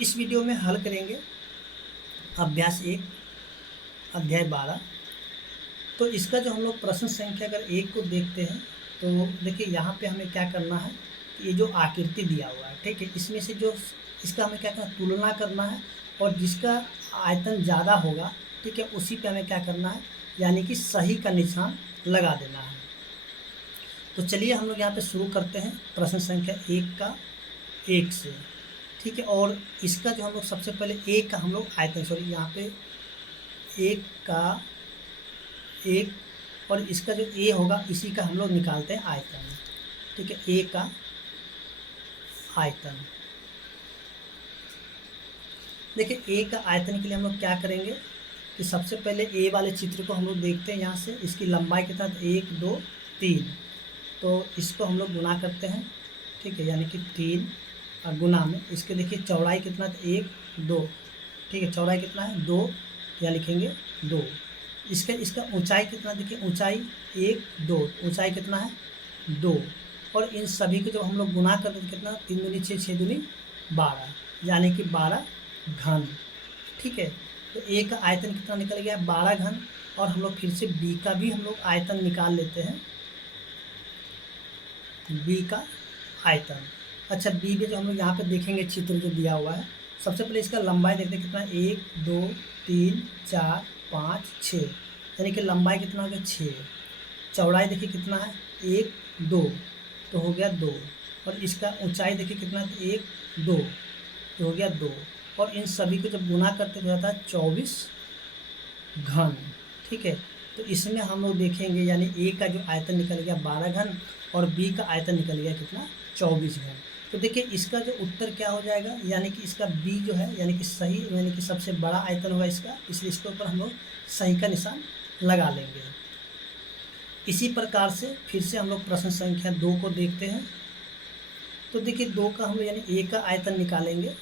इस वीडियो में हल करेंगे अभ्यास 1 अध्याय 12। तो इसका जो हम लोग प्रश्न संख्या अगर 1 को देखते हैं तो देखिए यहाँ पे हमें क्या करना है, ये जो आकृति दिया हुआ है, ठीक है, इसमें से जो इसका हमें क्या करना, तुलना करना है और जिसका आयतन ज़्यादा होगा, ठीक है, उसी पे हमें क्या करना है, यानी कि सही का निशान लगा देना है। तो चलिए हम लोग यहाँ पे शुरू करते हैं प्रश्न संख्या 1 का 1 से, ठीक है। और इसका जो हम लोग सबसे पहले एक का हम लोग आयतन, सॉरी यहाँ पे 1 का 1 और इसका जो ए होगा इसी का हम लोग निकालते हैं आयतन, ठीक है, ए का आयतन। देखिए ए का आयतन के लिए हम लोग क्या करेंगे कि सबसे पहले ए वाले चित्र को हम लोग देखते हैं यहाँ से, इसकी लंबाई के साथ 1 2 3, तो इसको हम लोग गुना करते हैं, ठीक है, यानी कि 3 और गुना में इसके देखिए चौड़ाई कितना है, 1 2, ठीक है, चौड़ाई कितना है 2, या लिखेंगे 2। इसका ऊंचाई कितना, देखिए ऊंचाई 1 2, ऊंचाई कितना है 2, और इन सभी को जब हम लोग गुना करते हैं कितना, 3 दूनी 6 6 दूनी 12, यानी कि 12 घन, ठीक है। तो ए का आयतन कितना निकल गया, 12 घन। और हम लोग फिर से बी का भी हम लोग आयतन निकाल लेते हैं, बी का आयतन। अच्छा, बी में जो हम लोग यहाँ पे देखेंगे चित्र जो दिया हुआ है, सबसे पहले इसका लंबाई देखते हैं कितना, 1 2 3 4 5 6, यानी कि लंबाई कितना हो गया 6। चौड़ाई देखिए कितना है 1 2, तो हो गया 2। और इसका ऊंचाई देखिए कितना है 1 2, तो हो गया 2। और इन सभी को जब गुना करते तो जाता है 24 घन, ठीक है। तो इसमें हम लोग देखेंगे यानी ए का जो आयतन निकल गया 12 घन और बी का आयतन निकल गया कितना, 24 घन। तो देखिए इसका जो उत्तर क्या हो जाएगा, यानी कि इसका बी जो है यानी कि सही, यानी कि सबसे बड़ा आयतन होगा इसका, इसलिए इसके ऊपर हम लोग सही का निशान लगा लेंगे। इसी प्रकार से फिर से हम लोग प्रश्न संख्या 2 को देखते हैं। तो देखिए 2 का हम लोग यानी ए का आयतन निकालेंगे।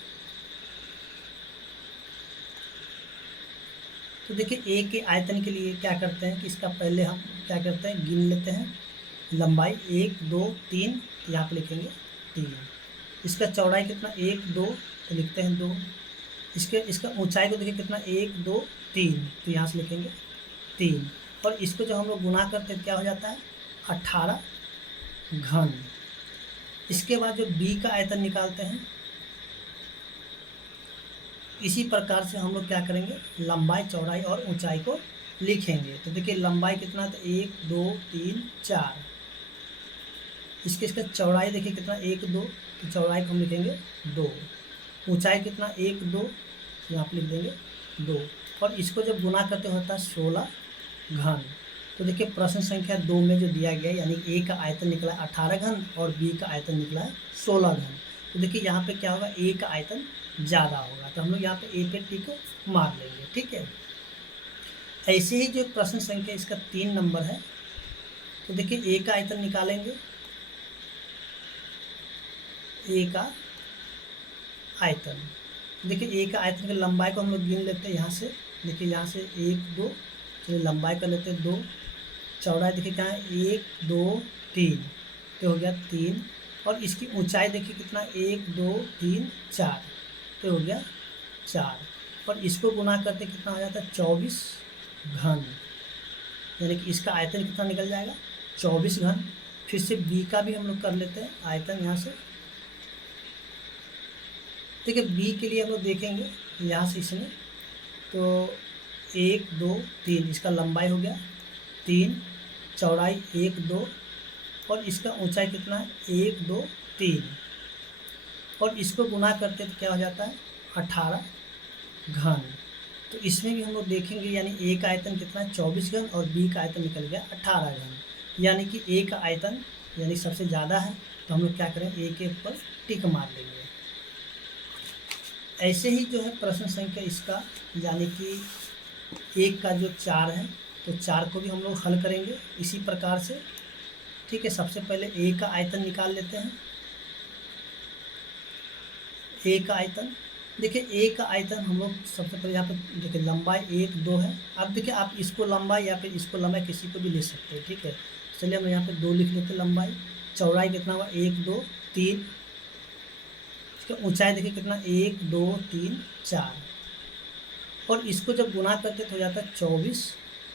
तो देखिए ए के आयतन के लिए क्या करते हैं कि इसका पहले हम क्या करते हैं, गिन लेते हैं लंबाई 1 2 3, यहाँ पे लिखेंगे 3। इसका चौड़ाई कितना 1 2, तो लिखते हैं 2। इसका ऊंचाई को देखिए कितना 1 2 3, तो यहाँ से लिखेंगे 3। और इसको जब हम लोग गुना करते हैं क्या हो जाता है 18 घन। इसके बाद जो बी का आयतन निकालते हैं, इसी प्रकार से हम लोग क्या करेंगे, लंबाई चौड़ाई और ऊंचाई को लिखेंगे। तो देखिए लंबाई कितना था 1 2 3 4, इसका चौड़ाई देखिए कितना 1 2, तो चौड़ाई को हम लिखेंगे 2। ऊंचाई कितना 1 2, यहाँ पर लिख देंगे 2। और इसको जब गुना करते होता है 16 घन। तो देखिए प्रश्न संख्या 2 में जो दिया गया यानी ए का आयतन निकला है 18 घन और बी का आयतन निकला है 16 घन। तो देखिए यहाँ पे क्या होगा, ए का आयतन ज़्यादा होगा, तो हम लोग यहाँ पे ए पे टी को मार लेंगे, ठीक है। ऐसे ही जो प्रश्न संख्या इसका 3 नंबर है, तो देखिए ए का आयतन निकालेंगे, ए का आयतन। देखिए ए का आयतन की लंबाई को हम लोग गिन लेते हैं यहाँ से, देखिए यहाँ से 1 2, चलिए लंबाई कर लेते हैं 2। चौड़ाई देखिए क्या है 1 2 3, तो हो गया 3। और इसकी ऊंचाई देखिए कितना 1 2 3 4, तो हो गया 4। और इसको गुना करते कितना हो जाता है 24 घन, यानी कि इसका आयतन कितना निकल जाएगा 24 घन। फिर से बी का भी हम लोग कर लेते हैं आयतन यहाँ से। देखिए बी के लिए हम लोग देखेंगे यहाँ से इसमें, तो 1 2 3, इसका लंबाई हो गया 3, चौड़ाई 1 2, और इसका ऊंचाई कितना है 1 2 3। और इसको गुना करते तो क्या हो जाता है 18 घन। तो इसमें भी हम लोग देखेंगे यानी ए का आयतन कितना है 24 घन और बी का आयतन निकल गया 18 घन, यानी कि ए का आयतन यानी सबसे ज़्यादा है, तो हम लोग क्या करें ए के ऊपर टिक मार लेंगे। ऐसे ही जो है प्रश्न संख्या इसका यानी कि एक का जो 4 है, तो 4 को भी हम लोग हल करेंगे इसी प्रकार से, ठीक है। सबसे पहले ए का आयतन निकाल लेते हैं, ए का आयतन। देखिए ए का आयतन हम लोग सबसे पहले यहाँ पे देखिए लंबाई 1 2 है। अब देखिए आप इसको लंबाई या फिर इसको लंबाई किसी को भी ले सकते हैं, ठीक है। चलिए हम यहाँ पे 2 लिख लेते हैं लंबाई। चौड़ाई कितना हुआ 1 2 3, इसका ऊंचाई देखिए कितना 1 2 3 4, और इसको जब गुना करते तो हो जाता है 24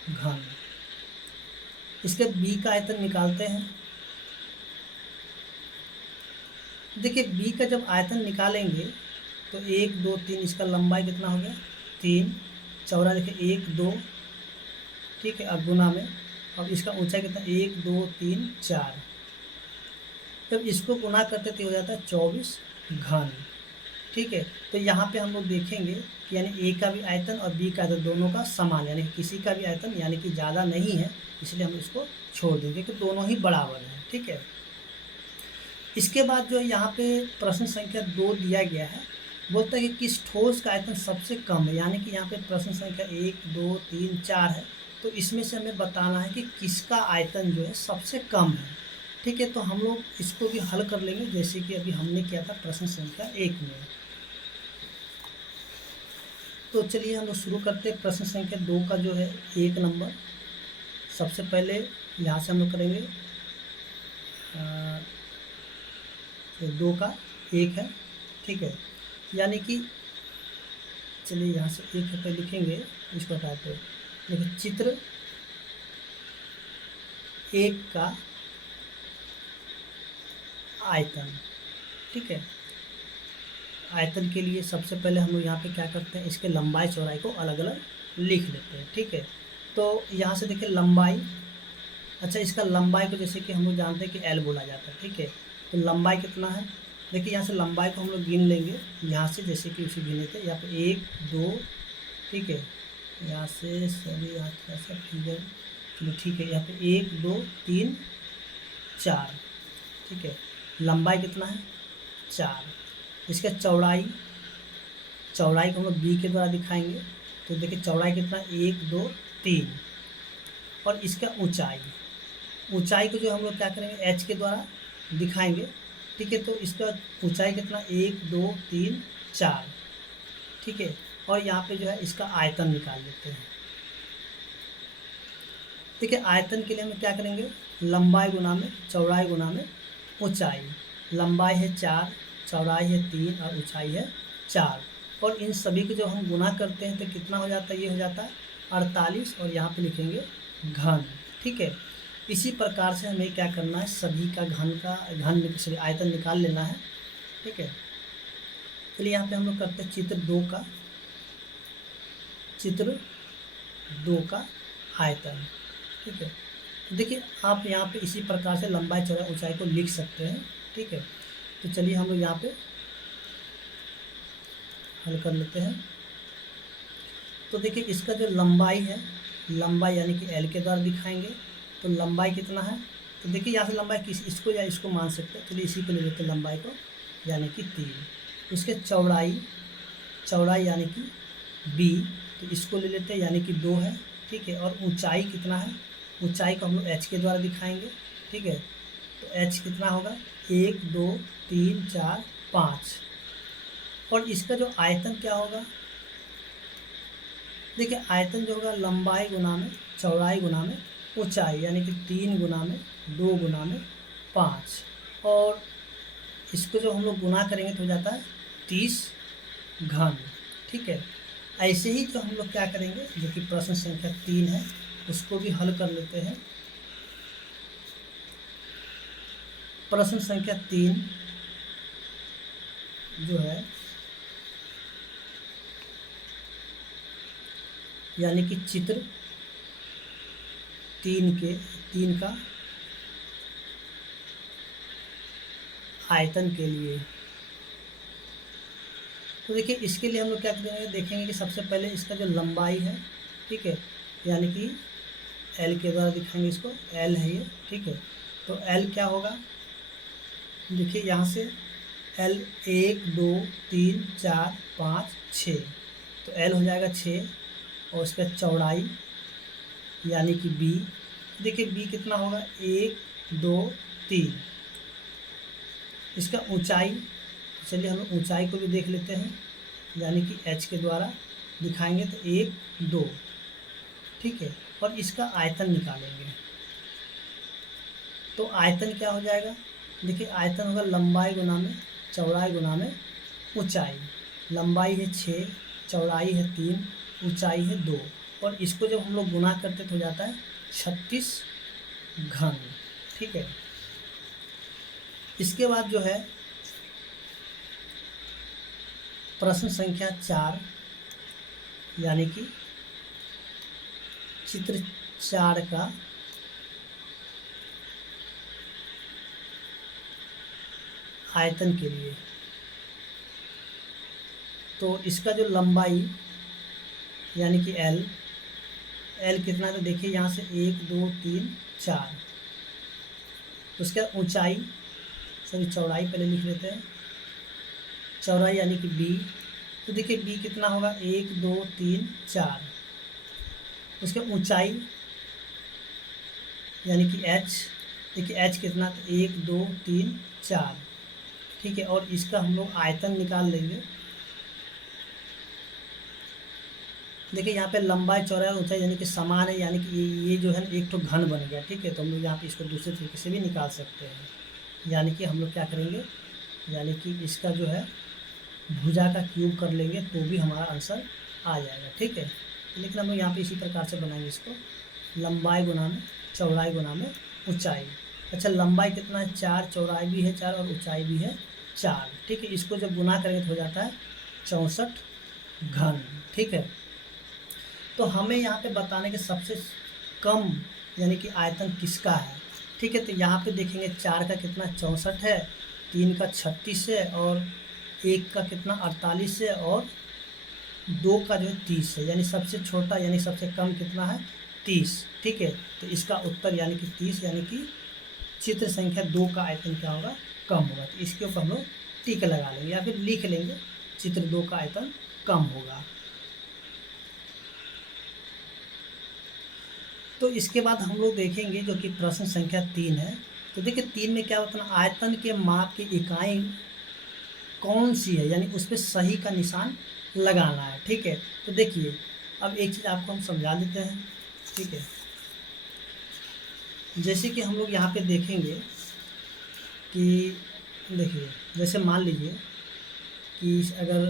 घन। इसके बी का आयतन निकालते हैं। देखिए बी का जब आयतन निकालेंगे तो 1 2 3, इसका लंबाई कितना हो गया 3, चौड़ा देखिए 1 2, ठीक है, अब गुना में, अब इसका ऊंचाई कितना 1 2 3 4, जब इसको गुना करते तो हो जाता है 24 घन। ठीक है, तो यहाँ पे हम लोग देखेंगे कि यानी ए का भी आयतन और बी का आयतन दोनों का समान, यानी किसी का भी आयतन यानी कि ज़्यादा नहीं है, इसलिए हम इसको छोड़ देंगे कि दोनों ही बराबर हैं। ठीक है, इसके बाद जो है यहाँ पे प्रश्न संख्या 2 दिया गया है, बोलता है कि किस ठोस का आयतन सबसे कम है, यानी कि यहाँ पे प्रश्न संख्या 1 2 3 4 है, तो इसमें से हमें बताना है कि किसका आयतन जो है सबसे कम है। ठीक है, तो हम लोग इसको भी हल कर लेंगे जैसे कि अभी हमने किया था प्रश्न संख्या 1 में। तो चलिए हम लोग शुरू करते हैं प्रश्न संख्या 2 का जो है 1 नंबर। सबसे पहले यहाँ से हम लोग करेंगे 2 का 1 है। ठीक है, यानी कि चलिए यहाँ से 1 पे लिखेंगे, इसको हटाते हैं। देखिए चित्र 1 का आयतन। ठीक है, आयतन के लिए सबसे पहले हम लोग यहाँ पे क्या करते हैं, इसके लंबाई चौड़ाई को अलग अलग लिख लेते हैं। ठीक है, तो यहाँ से देखिए लंबाई, अच्छा इसका लंबाई को जैसे कि हम लोग जानते हैं कि एल बोला जाता है। ठीक है, तो लंबाई कितना है, देखिए यहाँ से लंबाई को हम लोग गिन लेंगे, यहाँ से जैसे कि उसे गिने थे यहाँ पे 1 2, ठीक है, यहाँ से सभी ऐसा फिगर, चलो ठीक है, यहाँ पे 1 2 3 4। ठीक है, लंबाई कितना है 4। इसका चौड़ाई, चौड़ाई को हम लोग बी के द्वारा दिखाएंगे, तो देखिए चौड़ाई कितना 1 2 3, और इसका ऊंचाई, ऊंचाई को जो हम लोग क्या करेंगे एच के द्वारा दिखाएंगे। ठीक है, तो इसका ऊंचाई कितना 1 2 3 4। ठीक है, और यहाँ पे जो है इसका आयतन निकाल लेते हैं। ठीक है, आयतन के लिए हम क्या करेंगे, लंबाई गुना में चौड़ाई गुना में ऊंचाई, लंबाई है 4, चौड़ाई है 3 और ऊंचाई है 4, और इन सभी को जब हम गुना करते हैं तो कितना हो जाता है, ये हो जाता है 48, और यहाँ पे लिखेंगे घन। ठीक है, इसी प्रकार से हमें क्या करना है, सभी का घन आयतन निकाल लेना है। ठीक है, चलिए यहाँ पे हम लोग करते हैं चित्र 2 का आयतन। ठीक है, देखिए आप यहाँ पे इसी प्रकार से लंबाई चौड़ाई ऊंचाई को लिख सकते हैं। ठीक है, तो चलिए हम लोग यहाँ पे हल कर लेते हैं। तो देखिए इसका जो लंबाई है, लंबाई यानी कि एल के द्वारा दिखाएंगे, तो लंबाई कितना है, तो देखिए यहाँ से लंबाई इसको या इसको मान सकते हैं, चलिए इसी को ले लेते हैं लंबाई को, यानी कि 3। उसके चौड़ाई यानी कि बी, तो इसको ले लेते हैं यानी कि 2 है। ठीक है, और ऊंचाई कितना है, ऊंचाई को हम लोग एच के द्वारा दिखाएंगे। ठीक है, तो एच कितना होगा 1 2 3 4 5, और इसका जो आयतन क्या होगा, देखिए आयतन जो होगा लंबाई गुना में चौड़ाई गुना में ऊंचाई, यानी कि 3 गुना में 2 गुना में 5, और इसको जो हम लोग गुना करेंगे तो हो जाता है 30 घन। ठीक है, ऐसे ही तो हम लोग क्या करेंगे, जो कि प्रश्न संख्या 3 है उसको भी हल कर लेते हैं। प्रश्न संख्या 3 जो है यानी कि चित्र 3 का आयतन के लिए, तो देखिए इसके लिए हम लोग क्या करेंगे, देखेंगे कि सबसे पहले इसका जो लंबाई है, ठीक है, यानी कि एल के द्वारा दिखाएंगे इसको, एल है ये। ठीक है, तो एल क्या होगा, देखिए यहाँ से एल 1 2 3 4 5 6, तो एल हो जाएगा 6, और इसका चौड़ाई यानी कि बी, देखिए बी कितना होगा 1 2 3। इसका ऊंचाई, चलिए हम ऊंचाई को भी देख लेते हैं, यानी कि एच के द्वारा दिखाएंगे तो 1 2। ठीक है, और इसका आयतन निकालेंगे, तो आयतन क्या हो जाएगा, देखिए आयतन होगा लंबाई गुना में चौड़ाई गुना में ऊंचाई, लंबाई है 6, चौड़ाई है 3, ऊंचाई है 2, और इसको जब हम लोग गुना करते तो हो जाता है 36 घन। ठीक है, इसके बाद जो है प्रश्न संख्या 4, यानी कि चित्र 4 का आयतन के लिए। तो इसका जो लंबाई यानी कि एल कितना है, तो देखिए यहाँ से 1 2 3 4। उसके बाद ऊंचाई, सॉरी चौड़ाई पहले लिख लेते हैं, चौड़ाई यानी कि बी। तो देखिए बी कितना होगा, 1 2 3 4। उसके ऊंचाई यानी कि एच, देखिए एच कितना, तो 1 2 3 4। ठीक है, और इसका हम लोग आयतन निकाल लेंगे। देखिए यहाँ पे लंबाई चौड़ाई और ऊंचाई यानी कि समान है, यानी कि ये जो है एक तो घन बन गया। ठीक है, तो हम लोग यहाँ पे इसको दूसरे तरीके से भी निकाल सकते हैं, यानी कि हम लोग क्या करेंगे, यानी कि इसका जो है भुजा का क्यूब कर लेंगे तो भी हमारा आंसर आ जाएगा। ठीक है, लेकिन हम लोग यहाँ पे इसी प्रकार से बनाएंगे इसको, लंबाई गुना में चौड़ाई गुना में ऊंचाई। अच्छा, लंबाई कितना है 4, चौड़ाई भी है 4 और ऊंचाई भी है 4। ठीक है, इसको जब गुना करेंगे तो हो जाता है 64 घन। ठीक है, तो हमें यहाँ पे बताने के सबसे कम यानी कि आयतन किसका है। ठीक है, तो यहाँ पे देखेंगे 4 का कितना 64 है, 3 का 36 है, और 1 का कितना 48 है, और 2 का जो है 30 है, यानी सबसे छोटा यानी सबसे कम कितना है 30। ठीक है, तो इसका उत्तर यानी कि 30, यानी कि चित्र संख्या 2 का आयतन क्या होगा, कम होगा। तो इसके ऊपर हम लोग टिक लगा लेंगे या फिर लिख लेंगे चित्र 2 का आयतन कम होगा। तो इसके बाद हम लोग देखेंगे जो कि प्रश्न संख्या 3 है। तो देखिए 3 में क्या होता है, आयतन के माप की इकाई कौन सी है, यानी उस पर सही का निशान लगाना है। ठीक है, तो देखिए अब एक चीज़ आपको हम समझा देते हैं। ठीक है, जैसे कि हम लोग यहाँ पे देखेंगे कि देखिए जैसे मान लीजिए कि अगर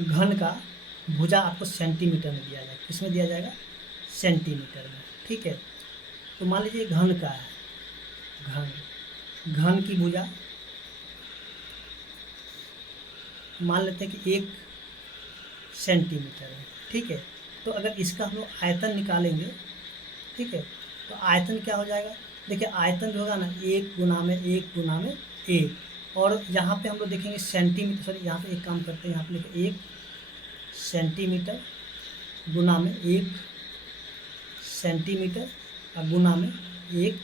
घन का भुजा आपको सेंटीमीटर में दिया जाए, किस में दिया जाएगा, सेंटीमीटर में। ठीक है, तो मान लीजिए घन का है, घन की भुजा मान लेते हैं कि 1 सेंटीमीटर है। ठीक है, तो अगर इसका हम लोग आयतन निकालेंगे, ठीक है, तो आयतन क्या हो जाएगा, देखिए आयतन जो होगा ना 1 गुना में 1 गुना में 1, और यहाँ पे हम लोग देखेंगे सेंटीमीटर, सॉरी यहाँ पे एक काम करते हैं, यहाँ पे लिखे 1 सेंटीमीटर गुना में 1 सेंटीमीटर और गुना में 1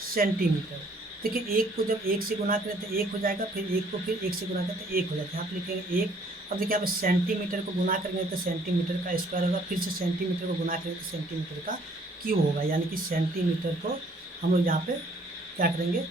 सेंटीमीटर। देखिए 1 को जब 1 से गुना करें तो 1 हो जाएगा, फिर 1 को फिर 1 से गुना करें तो 1 हो जाएगा, यहाँ पे लिखेंगे 1। अब देखिए यहाँ पे सेंटीमीटर को गुना करेंगे तो सेंटीमीटर का स्क्वायर होगा, फिर से सेंटीमीटर को गुना करेंगे तो सेंटीमीटर का क्यूब होगा, यानी कि सेंटीमीटर को हम लोग यहाँ पे क्या करेंगे,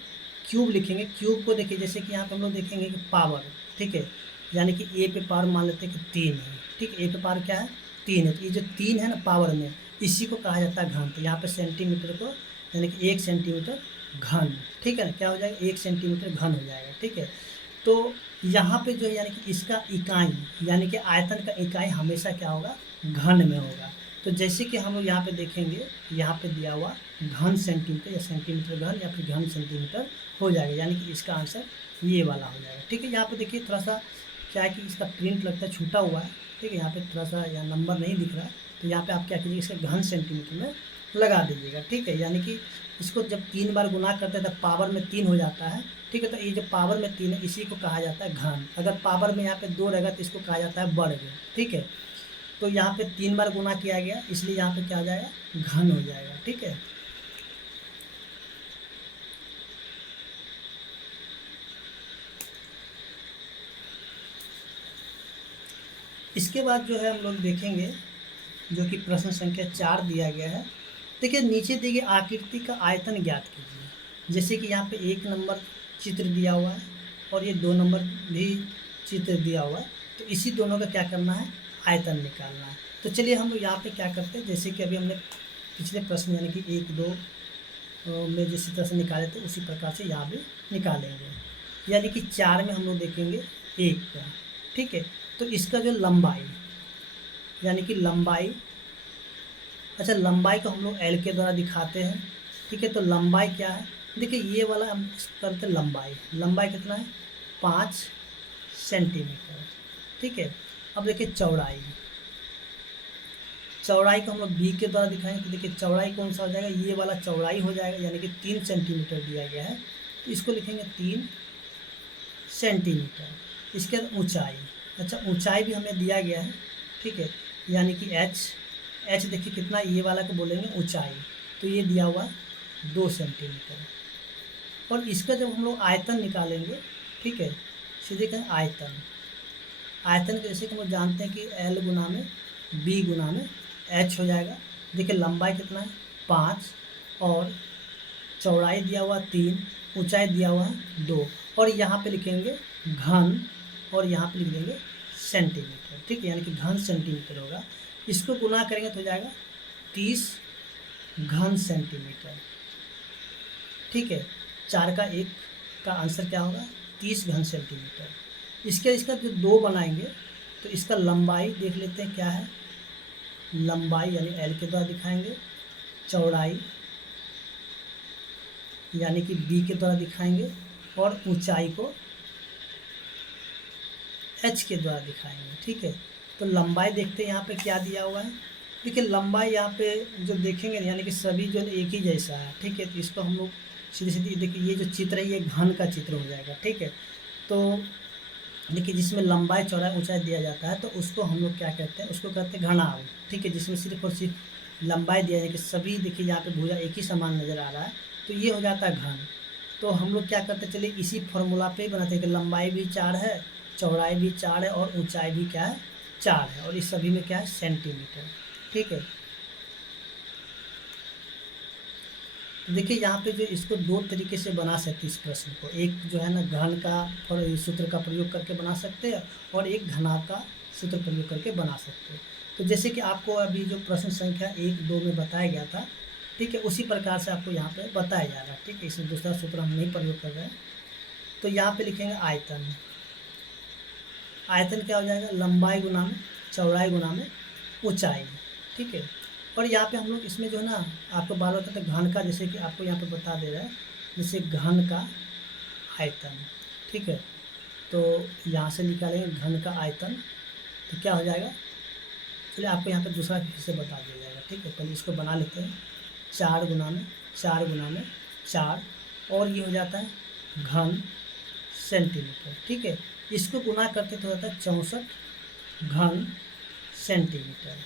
क्यूब लिखेंगे। क्यूब को देखिए जैसे कि यहाँ पे हम लोग देखेंगे कि पावर, ठीक है, यानी कि ए पे पावर मान लेते हैं कि 3 है। ठीक है, ए पे पावर क्या है 3 है, तो ये जो 3 है ना पावर में, इसी को कहा जाता है घन। तो यहाँ पे सेंटीमीटर को यानी कि 1 सेंटीमीटर घन, ठीक है ना, क्या हो जाएगा 1 सेंटीमीटर घन हो जाएगा। ठीक है, तो यहाँ पे जो है यानी कि इसका इकाई यानी कि आयतन का इकाई हमेशा क्या होगा, घन में होगा। तो जैसे कि हम लोग यहाँ पे देखेंगे, यहाँ पे दिया हुआ घन सेंटीमीटर या सेंटीमीटर घन या फिर घन सेंटीमीटर हो जाएगा, यानी कि इसका आंसर ये वाला हो जाएगा। ठीक है, यहाँ पे देखिए थोड़ा सा क्या है कि इसका प्रिंट लगता है छूटा हुआ है। ठीक है, यहाँ पे थोड़ा सा यहाँ नंबर नहीं दिख रहा है, तो यहाँ पे आप क्या कीजिए इसका घन सेंटीमीटर में लगा दीजिएगा। ठीक है, यानी कि इसको जब 3 बार गुना करते हैं तब पावर में 3 हो जाता है। ठीक है, तो ये जो पावर में 3 है इसी को कहा जाता है घन। अगर पावर में यहाँ पे 2 रहेगा तो इसको कहा जाता है वर्ग। ठीक है, तो यहाँ पे 3 बार गुना किया गया, इसलिए यहाँ पे क्या आ जाएगा, घन हो जाएगा। ठीक है, इसके बाद जो है हम लोग देखेंगे जो कि प्रश्न संख्या 4 दिया गया है। देखिए नीचे दी गई आकृति का आयतन ज्ञात कीजिए। जैसे कि यहाँ पे 1 नंबर चित्र दिया हुआ है और ये 2 नंबर भी चित्र दिया हुआ है, तो इसी दोनों का क्या करना है, आयतन निकालना है। तो चलिए हम लोग यहाँ पे क्या करते हैं, जैसे कि अभी हमने पिछले प्रश्न यानी कि 1 2 में जिस तरह से निकाले थे उसी प्रकार से यहाँ भी निकालेंगे। यानी कि 4 में हम लोग देखेंगे 1 का, ठीक है। तो इसका जो लंबाई यानी कि लंबाई, अच्छा लंबाई को हम लोग एल के द्वारा दिखाते हैं, ठीक है। तो लंबाई क्या है, देखिए ये वाला हम करते हैं लंबाई, लंबाई कितना है 5 सेंटीमीटर, ठीक है। अब देखिए चौड़ाई, चौड़ाई को हम लोग बी के द्वारा दिखाएंगे, तो देखिए चौड़ाई कौन सा हो जाएगा, ये वाला चौड़ाई हो जाएगा, यानी कि 3 सेंटीमीटर दिया गया है, तो इसको लिखेंगे 3 सेंटीमीटर। इसके बाद ऊंचाई, अच्छा ऊंचाई भी हमें दिया गया है, ठीक है, यानी कि एच देखिए कितना, ये वाला को बोलेंगे ऊंचाई, तो ये दिया हुआ 2 सेंटीमीटर। और इसका जब हम लोग आयतन निकालेंगे, ठीक है, सीधे कहें आयतन, आयतन को जैसे कि हम लोग जानते हैं कि एल गुना में बी गुना में एच हो जाएगा। देखिए लंबाई कितना है 5 और चौड़ाई दिया हुआ 3, ऊंचाई दिया हुआ है 2, और यहाँ पे लिखेंगे घन और यहाँ पे लिख देंगे सेंटीमीटर, ठीक है, यानी कि घन सेंटीमीटर होगा। इसको गुना करेंगे तो हो जाएगा 30 घन सेंटीमीटर, ठीक है। 4 का 1 का आंसर क्या होगा 30 घन सेंटीमीटर। इसका जो 2 बनाएंगे तो इसका लंबाई देख लेते हैं क्या है, लंबाई यानी एल के द्वारा दिखाएंगे, चौड़ाई यानी कि बी के द्वारा दिखाएंगे, और ऊंचाई को एच के द्वारा दिखाएंगे, ठीक है। तो लंबाई देखते हैं यहाँ पे क्या दिया हुआ है, देखिए लंबाई यहाँ पे जो देखेंगे यानी कि सभी जो एक ही जैसा है, ठीक है। तो इसको हम लोग सीधे सीधे देखिए, ये जो चित्र है ये घन का चित्र हो जाएगा, ठीक है। तो देखिए जिसमें लंबाई चौड़ाई ऊंचाई दिया जाता है तो उसको हम लोग क्या कहते हैं, उसको कहते हैं घनाभ, ठीक है। जिसमें सिर्फ और सिर्फ लंबाई दिया जाए कि सभी देखिए यहाँ पे भुजा एक ही समान नज़र आ रहा है, तो ये हो जाता है घन। तो हम लोग क्या करते चलिए इसी फॉर्मूला पे ही बनाते हैं कि लंबाई भी 4 है, चौड़ाई भी 4 है और ऊंचाई भी क्या है 4 है, और इस सभी में क्या है सेंटीमीटर, ठीक है। देखिए यहाँ पे जो इसको 2 तरीके से बना सकते हैं इस प्रश्न को, एक जो है ना घन का सूत्र का प्रयोग करके बना सकते हैं, और एक घनाभ का सूत्र प्रयोग करके बना सकते हैं। तो जैसे कि आपको अभी जो प्रश्न संख्या 1, 2 में बताया गया था, ठीक है, उसी प्रकार से आपको यहाँ पे बताया जा रहा है, ठीक है। इसमें दूसरा सूत्र हम नहीं प्रयोग कर रहे हैं। तो यहाँ पे लिखेंगे आयतन, आयतन क्या हो जाएगा लंबाई गुना में चौड़ाई गुना में ऊंचाई, ठीक है। और यहाँ पे हम लोग इसमें जो है ना आपको बार बार कहते हैं घन का, जैसे कि आपको यहाँ पे बता दे रहा है, जैसे घन का आयतन, ठीक है। तो यहाँ से निकालेंगे घन का आयतन, तो क्या हो जाएगा, चलिए आपको यहाँ पे दूसरा फिर से बता दिया जाएगा, ठीक है। पहले इसको बना लेते हैं, 4 गुना में 4 गुना में 4, और ये हो जाता है घन सेंटीमीटर, ठीक है। इसको गुना करते तो होता है 64 घन सेंटीमीटर,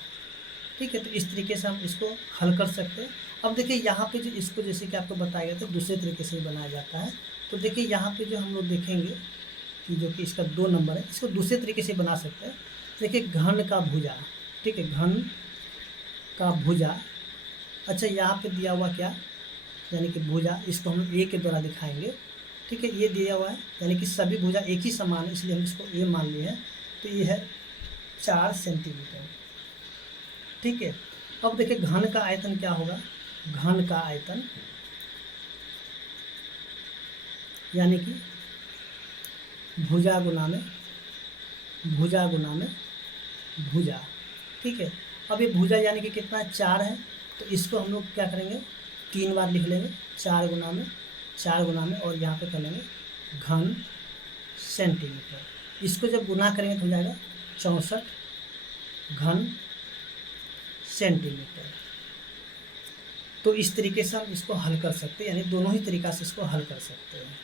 ठीक है। तो इस तरीके से हम इसको हल कर सकते हैं। अब देखिए यहाँ पे जो इसको जैसे कि आपको बताया गया था दूसरे तरीके से ही बनाया जाता है। तो देखिए यहाँ पे जो हम लोग देखेंगे कि जो कि इसका 2 नंबर है, इसको दूसरे तरीके से बना सकते हैं। देखिए घन का भुजा, ठीक है, घन का भुजा, अच्छा यहाँ पे दिया हुआ क्या, यानी कि भुजा, इसको हम ए के द्वारा दिखाएंगे, ठीक है। ये दिया हुआ है यानी कि सभी भुजा एक ही समान है, इसलिए हम इसको ए मान लिए हैं। तो ये है 4 सेंटीमीटर, ठीक है। अब देखिए घन का आयतन क्या होगा, घन का आयतन यानी कि भुजा गुना में भुजा गुना में भुजा, ठीक है। अब ये भुजा यानी कि कितना 4 है, तो इसको हम लोग क्या करेंगे 3 बार लिख लेंगे, 4 गुना में 4 गुना में, और यहाँ पे कर लेंगे घन सेंटीमीटर। इसको जब गुना करेंगे तो हो जाएगा 64 घन सेंटीमीटर। तो इस तरीके से हम इसको हल कर सकते हैं, यानी दोनों ही तरीक़ा से इसको हल कर सकते हैं।